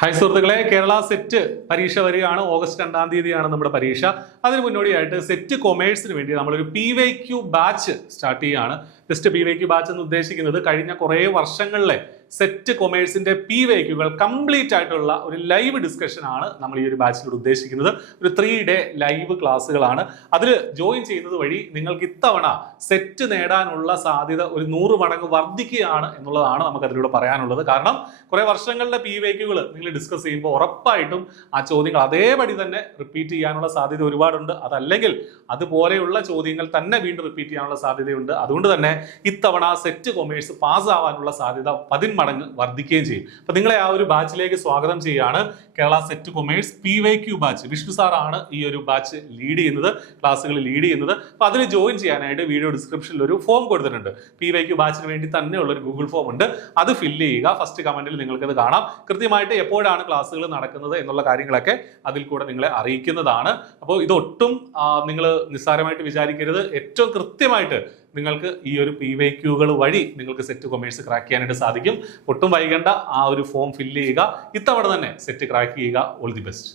Hi സുഹൃത്തുക്കളെ, Kerala set പരീക്ഷ വരികയാണ്. ഓഗസ്റ്റ് 2-ാം തീയതിയാണ് നമ്മുടെ പരീക്ഷ. അതിന് മുന്നോടിയായിട്ട് സെറ്റ് കൊമേഴ്സിന് വേണ്ടി നമ്മളൊരു PYQ ബാച്ച് സ്റ്റാർട്ട് ചെയ്യുകയാണ്. ജസ്റ്റ് PYQ ബാച്ച് എന്ന് ഉദ്ദേശിക്കുന്നത് കഴിഞ്ഞ കുറേ വർഷങ്ങളിലെ സെറ്റ് കൊമേഴ്സിന്റെ PYQകൾ കംപ്ലീറ്റ് ആയിട്ടുള്ള ഒരു ലൈവ് ഡിസ്കഷൻ ആണ് നമ്മൾ ഈ ഒരു ബാച്ചിലൂടെ ഉദ്ദേശിക്കുന്നത്. ഒരു 3 ഡേ ലൈവ് ക്ലാസ്സുകളാണ്. അതിൽ ജോയിൻ ചെയ്യുന്നത് വഴി നിങ്ങൾക്ക് ഇത്തവണ സെറ്റ് നേടാനുള്ള സാധ്യത ഒരു 100 മടങ്ങ് വർദ്ധിക്കുകയാണ് എന്നുള്ളതാണ് നമുക്ക് അതിലൂടെ പറയാനുള്ളത്. കാരണം കുറെ വർഷങ്ങളിലെ PYQകൾ നിങ്ങൾ ഡിസ്കസ് ചെയ്യുമ്പോൾ ഉറപ്പായിട്ടും ആ ചോദ്യങ്ങൾ അതേപടി തന്നെ റിപ്പീറ്റ് ചെയ്യാനുള്ള സാധ്യത ഒരുപാടുണ്ട്. അതല്ലെങ്കിൽ അതുപോലെയുള്ള ചോദ്യങ്ങൾ തന്നെ വീണ്ടും റിപ്പീറ്റ് ചെയ്യാനുള്ള സാധ്യതയുണ്ട്. അതുകൊണ്ട് തന്നെ ഇത്തവണ സെറ്റ് കൊമേഴ്സ് പാസ് ആവാനുള്ള സാധ്യത 10 മടങ്ങ് വർദ്ധിക്കുകയും ചെയ്യും. അപ്പൊ നിങ്ങളെ ആ ഒരു ബാച്ചിലേക്ക് സ്വാഗതം ചെയ്യുകയാണ്. Kerala set commerce PYQ batch. Vishnu സാറാണ് ഈ ഒരു ബാച്ച് ലീഡ് ചെയ്യുന്നത്, ക്ലാസ്സുകൾ ലീഡ് ചെയ്യുന്നത്. അപ്പൊ അതിൽ ജോയിൻ ചെയ്യാനായിട്ട് വീഡിയോ ഡിസ്ക്രിപ്ഷനിൽ ഒരു ഫോം കൊടുത്തിട്ടുണ്ട്. PYQ ബാച്ചിന് വേണ്ടി തന്നെയുള്ള ഒരു ഗൂഗിൾ ഫോം ഉണ്ട്. അത് ഫില്ല് ചെയ്യുക. ഫസ്റ്റ് കമന്റിൽ നിങ്ങൾക്ക് അത് കാണാം. കൃത്യമായിട്ട് എപ്പോഴാണ് ക്ലാസ്സുകൾ നടക്കുന്നത് എന്നുള്ള കാര്യങ്ങളൊക്കെ അതിൽ കൂടെ നിങ്ങളെ അറിയിക്കുന്നതാണ്. അപ്പോൾ ഇതൊട്ടും നിങ്ങൾ നിസ്സാരമായിട്ട് വിചാരിക്കരുത്. ഏറ്റവും കൃത്യമായിട്ട് നിങ്ങൾക്ക് ഈ ഒരു PYQകൾ വഴി നിങ്ങൾക്ക് സെറ്റ് കൊമേഴ്സ് ക്രാക്ക് ചെയ്യാനായിട്ട് സാധിക്കും. ഒട്ടും വൈകേണ്ട, ആ ഒരു ഫോം ഫില്ല് ചെയ്യുക. ഇത്തവണ തന്നെ സെറ്റ് ക്രാക്ക് ചെയ്യുക. All the best.